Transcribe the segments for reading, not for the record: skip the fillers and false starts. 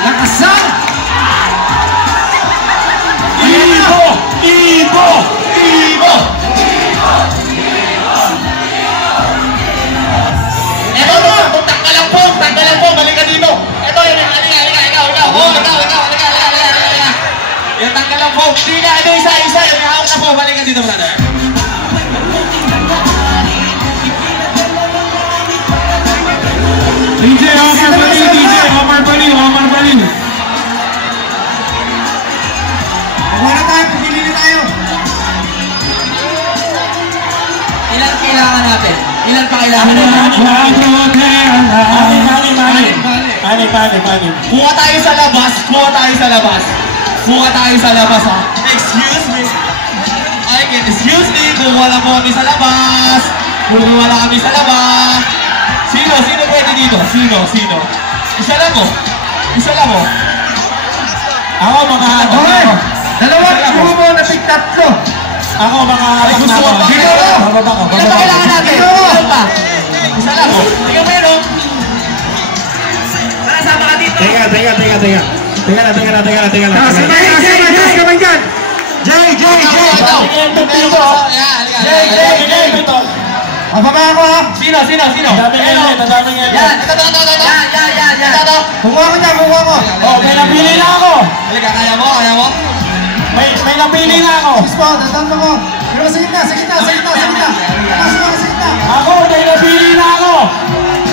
Lakasan! Ibo! Ibo! Ibo! Ito to, tanggalan po, balik ka dito. Ito, halika, ikaw. Oh, ikaw, halika. Yung tanggalan po, hindi na, ito isa, yung hawak na po, balik ka dito, brother. DJ Omar Balin. Wala tayo, pagpili na tayo. Ilan kailangan natin? Ilan pa kailangan natin? Mani. Kuha tayo sa labas, ha? Excuse me. Excuse me, kuha lang po kami sa labas. Sino pwede dito? Sino? Isa lang mo. Ako makahanap ako. Dalawang grupo na tig-tatlo. Ako makahanap Gusto mo ba? Dito! Bababa ko. Ilan pa kailangan natin? Ilan pa? Isa lang, oh. Tingnan mo yun, oh. Sama ka dito. Teka lang. Kamay dyan! Jay! Mababa ako ha! Sino? Daming yan. Yan. Ito. Kukuha ko. Oh, may napili na ako. Halika, kaya mo? May napili na ako. Spot, tatama ko. Pero sa gitna. Pasok ako sa gitna. Ako, may napili na ako.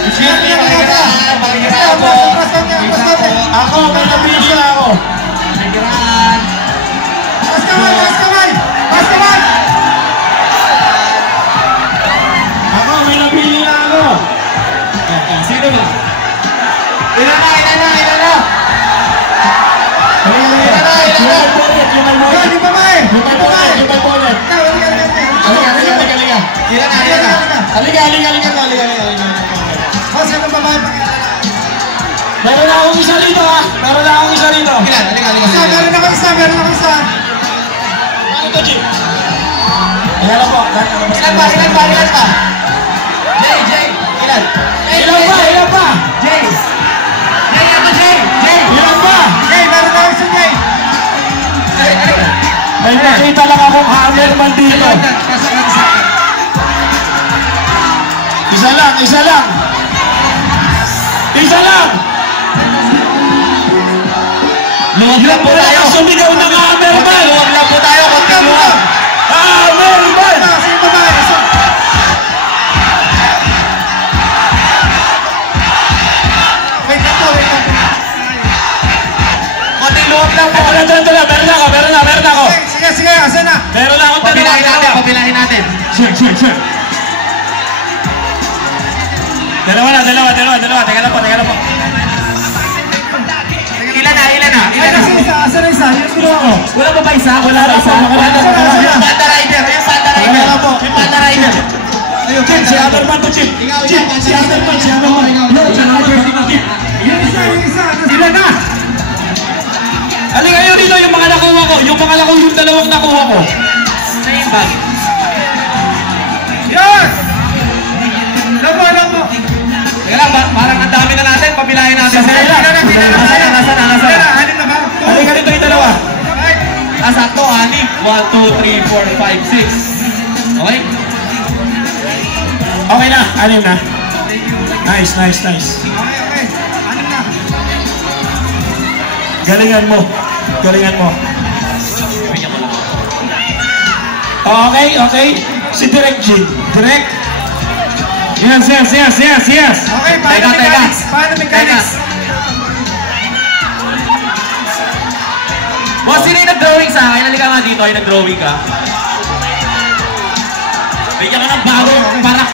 Excuse me, pakikiraan po. Ako, may napili na ako. Pakikiraan. Mas kamay! Ako, may napili na ako. Sino ba? Ilan na? Yung babae! Yung may bonnet. Halika. Ilan na? Halika. Boss, yung babae pakilala. Meron akong isa rito ha. Ilan? Halika. Meron ako isa. Ano to, Jim? Ayan po. Ilan pa? Jay, ilan? Ilan pa? Jay, ako Jay! Ilan pa? Jay, meron ako isa, Jay. May nakita lang akong hammerman dito. Isa lang. Luwag lang po tayo. Sumigaw ng hammerman. Luwag lang po tayo. Konting luwag. Hammerman! Kasi yung babae. Wait lang. Konting luwag lang po. Meron ako. Sige, asan na? Meron akong dalawa. Papilahin natin. Sure. Dalawa. Teka lang po. Ilan na? Ay, kasi isa, asan na isa? Yung kinuha ko. Wala pa ba isa? Wala pa isa. Yung Panda Rider. Chip, si Hammerman to Chip. Si Hammerman. Yung isa. Ilan na? Halika kayo dito yung mga nakuha ko. Yung dalawang nakuha ko. Same bag. Yes! Labo. Teka lang, parang ang dami na natin. Papilahin natin. Nasaan na? Anin na ba? Halika dito yung dalawa. Sakto, 6. 1, 2, 3, 4, 5, 6. Okay? Okay na. Anim na. Nice. Okay. Anin na. Galingan mo. Okay. Si Direk Jin. Direk. Yes. Okay, paano mechanics? Boss, sino yung nag-drawing sa akin? Halika nga dito, ay nag-drawing ka. Bigyan ka ng bago para